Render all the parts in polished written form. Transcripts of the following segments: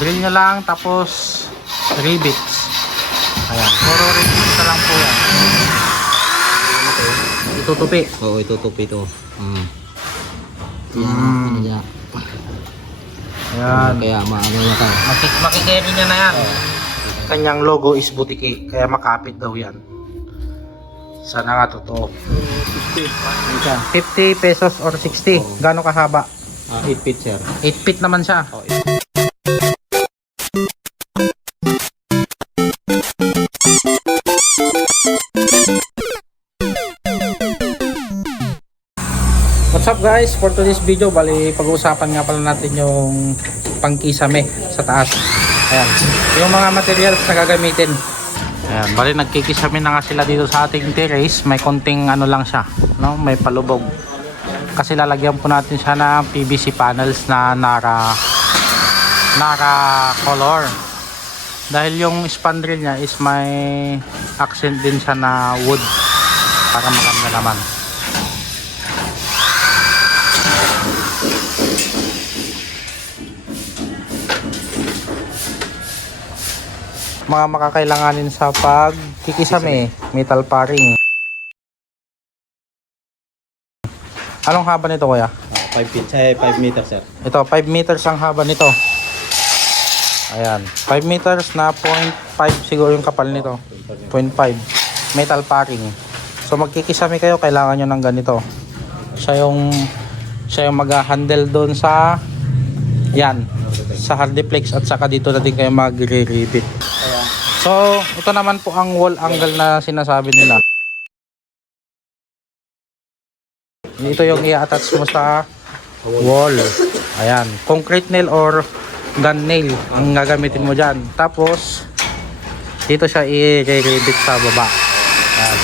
Drill nyo lang, tapos rivets. Ayan, puro rivets na lang po yan. Itutupi. Oo, itutupi ito. Ayan. Kaya maano na ka. Makikerry niya na yan. Kanyang logo is butiki, kaya makapit daw yan. Sana nga totoo. 50 pesos or 60. Gano'ng kahaba? 8 feet sir. 8 feet naman siya. Oh, What's up guys? For today's video, bali pag-uusapan nga pala natin yung pangkisame sa taas. Ayan, yung mga materials na gagamitin. Ayan, bali nagkikisame na nga sila dito sa ating terrace. May konting ano lang siya, no? May palubog. Kasi lalagyan po natin siya ng PVC panels na Nara color. Dahil yung spandrel niya is may accent din siya na wood para maganda naman. Mga makakailanganin sa pagkikisame, metal paring. Anong haba nito kuya? 5 feet, 5 meters sir. Ito, 5 meters ang haba nito. Ayan, 5 meters na 0.5 siguro yung kapal nito. 0.5 metal paring. So magkikisame kayo, kailangan nyo ng ganito. Siya yung mag-handle doon sa yan, sa hardiplex, at saka dito na din kayo magre-rivet. So ito naman po ang wall angle na sinasabi nila. Ito yung i-attach mo sa wall. Ayan, concrete nail or gun nail ang gagamitin mo dyan. Tapos dito siya i-rivet sa baba. Ayan.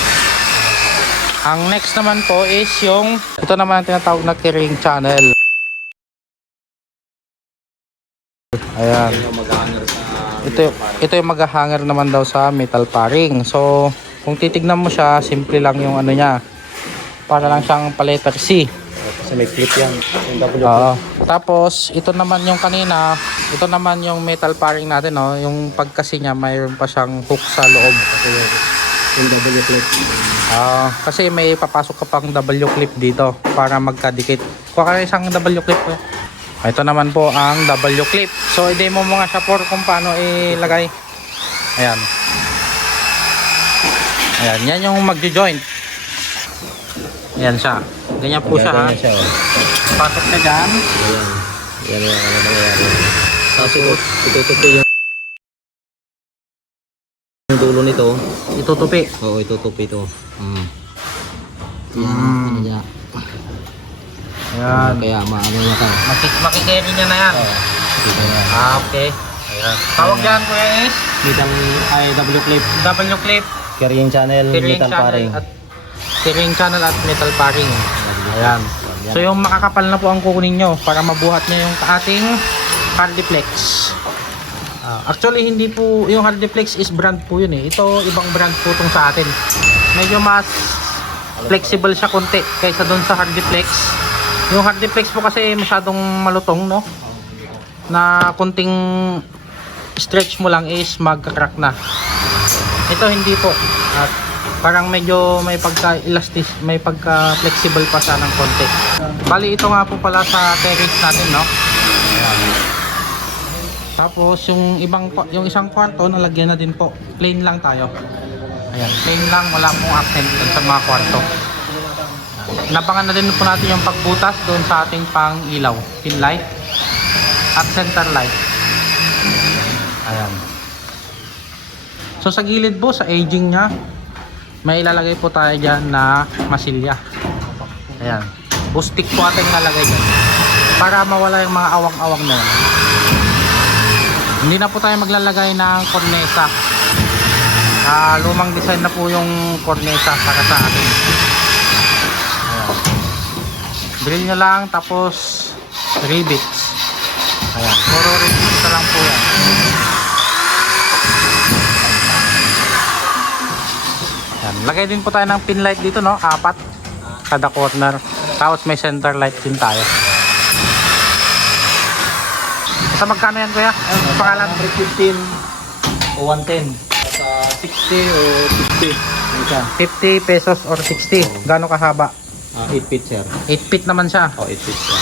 Ang next naman po is yung ito naman ang tinatawag na carrying channel. Ayan, ito yung mag-hanger naman daw sa metal paring. So kung titignan mo siya, simple lang yung ano niya, para lang siyang pa-letter C. Kasi may clip yan. Tapos ito naman yung kanina, ito naman yung metal paring natin, no? Yung pagkasi niya, mayroon pa siyang hook sa loob. Yung double clip. Kasi may papasok ka pang W clip dito para magkadikit. Kuha ka isang W clip. Ito naman po ang W clip. So i-demo mo nga siya for kung paano ilagay. Ayan. Ayan, yan yung magjo-joint. Ayan siya. Ganyan po siya, ha. Pasok na dyan. Yan yung ano nangyayari. Tapos itutupi yung dulo nito. Itutupi. Oo, itutupi ito. Ayan. Kaya maano na ka. Makikerry niya na yan. Okay. Ayan. Tawag dyan kuya is Metal ay W clip. W clip. Carrying channel, Carrying metal paring. channel at metal paring. Ayan. So yung makakapal na po ang kukunin nyo para mabuhat nyo yung ating hardiplex. Actually hindi po yung hardiplex is brand po yun eh. Ito ibang brand po itong sa atin. Medyo mas flexible siya konti kaysa doon sa hardiplex. Yung hardiplex po kasi masyadong malutong, no? Na kunting stretch mo lang is magka-crack na. Ito hindi po. At parang medyo may pagka-elastic, may pagka-flexible pa siya ng konti. Bali ito nga po pala sa terrace natin, no? Ayan. Tapos yung isang kwarto nalagyan na din po. Plain lang tayo. Ayan, plain lang, wala pong accent sa mga kwarto. Nabangan na din po natin yung pagbutas doon sa ating pang ilaw, pin light at center light. Ayan. So sa gilid po, sa edging nya, may ilalagay po tayo dyan na masilya. Ayan, bustik po ating ilalagay dyan para mawala yung mga awang-awang na yan. Hindi na po tayo maglalagay ng kornesa. Lumang design na po yung kornesa para sa atin. Drill nyo lang, tapos rivets. Ayan, puro rivets na lang po yan. Ayan, lagay din po tayo ng pin light dito, no? 4 kada corner. Tapos may center light din tayo. Sa magkano yan kuya? Pangalan? 115 o 110. Sa 60 o 50. Isa. 50 pesos or 60. Gaano kahaba? 8 feet sir. 8 feet naman siya. O 8 feet sir.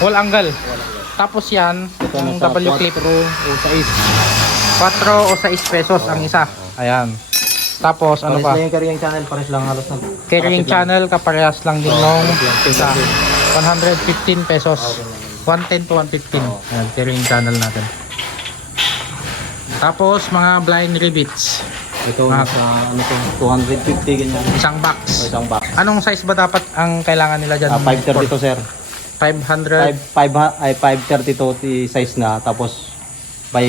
Wall angle. Tapos yan, Ito yung nasa W clip. 4 o 6. 4 o 6 pesos ang isa. Ayan. Tapos ano Pares pa? lang yung carrying channel. Pares lang halos na. Carrying channel, kaparehas lang din nung isa. 115 pesos. 110 to 115. Ayan, carrying channel natin. Tapos mga blind rivets. Ito nasa ano to, 250 ganyan. Isang O, box. isang box. Anong size ba dapat ang kailangan nila dyan? 532 sir. 500 532 size na. Tapos by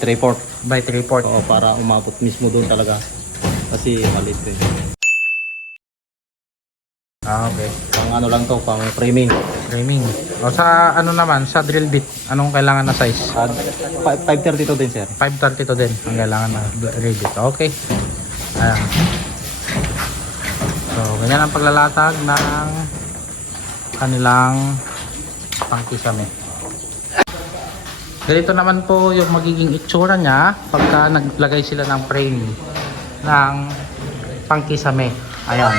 3/4. by 3/4. Oo, para umabot mismo doon talaga. Kasi maliit din. Okay. Pang ano lang to, pang framing. Framing. O sa ano naman, sa drill bit, anong kailangan na size? 532 din sir. 532 din ang kailangan na drill bit. Okay. Ayan. So, ganyan ang paglalatag ng kanilang pangkisame. Ganito naman po yung magiging itsura niya pagka naglagay sila ng frame ng pangkisame. Ayan.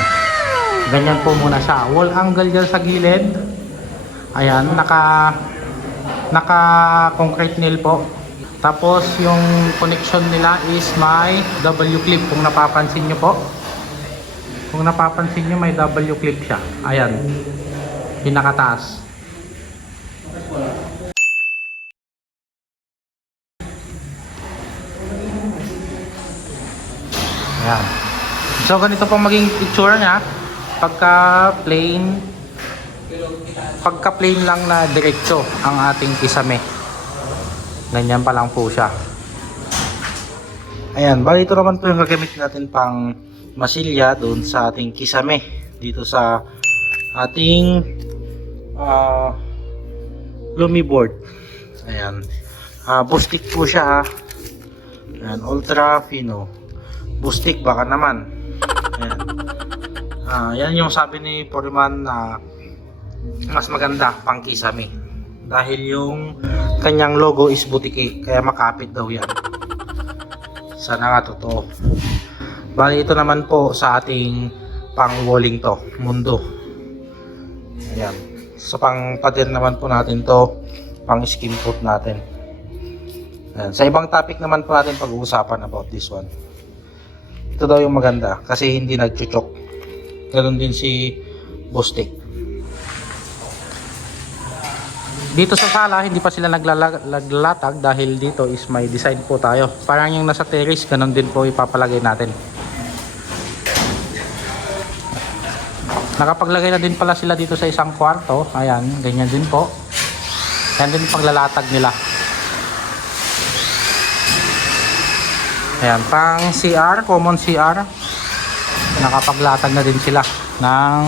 Ganyan po muna siya. Wall angle dyan sa gilid. Ayan, naka concrete nail po. Tapos yung connection nila is may W clip kung napapansin nyo po. Kung napapansin nyo may W clip siya. Ayan. Pinakataas. Ayan. So ganito po maging itsura niya pagka plain lang na diretso ang ating kisame. Ganyan pa lang po siya. Ayan, bali ito naman po yung gagamit natin pang masilya doon sa ating kisame dito sa ating lumi board. Ayan. Bustik po siya ha. Ayan, ultra fino. Bustik baka naman. Ayan. Yan yung sabi ni Foreman na mas maganda pang kisame. Dahil yung kanyang logo is butiki. Kaya makapit daw yan. Sana nga totoo. Bali ito naman po sa ating pang walling to. Mundo. Ayan. Sa pang pader naman po natin to. Pang skin coat natin. Ayan. Sa ibang topic naman po natin pag-uusapan about this one. Ito daw yung maganda kasi hindi nagchuchok. Ganon din si Bostik. Dito sa sala hindi pa sila naglalatag dahil dito is may design po tayo. Parang yung nasa terrace ganon din po ipapalagay natin. Nakapaglagay na din pala sila dito sa isang kwarto. Ayan, ganyan din po. Yan din paglalatag nila. Ayan, pang CR, common CR. Nakapaglatag na din sila ng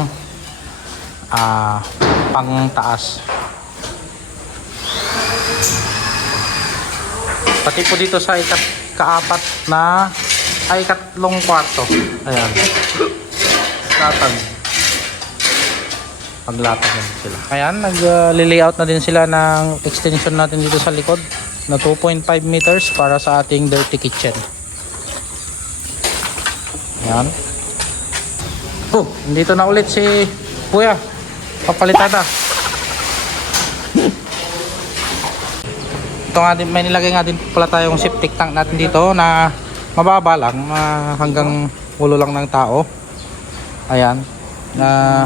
pang taas. Pati po dito sa ikaapat na ikatlong kwarto. Ayan. Latag. Paglatag na din sila. Ayan, nag-layout na din sila ng extension natin dito sa likod na 2.5 meters para sa ating dirty kitchen. Ayan. Oh, dito na ulit si Kuya. Papalitada. Ito nga din, may nilagay nga din pala tayong septic tank natin dito na mababa lang, hanggang ulo lang ng tao. Ayan. Na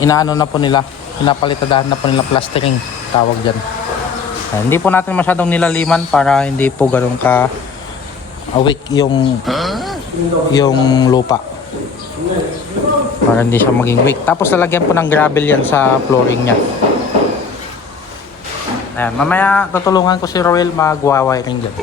inaano na po nila, pinapalitadahan na po nila plastering, tawag dyan. Ayan, hindi po natin masyadong nilaliman para hindi po ganun ka weak yung lupa. Para hindi siya maging weak. Tapos lalagyan po ng gravel yan sa flooring nya. Ayan, mamaya tutulungan ko si Roel mag-wiring dyan.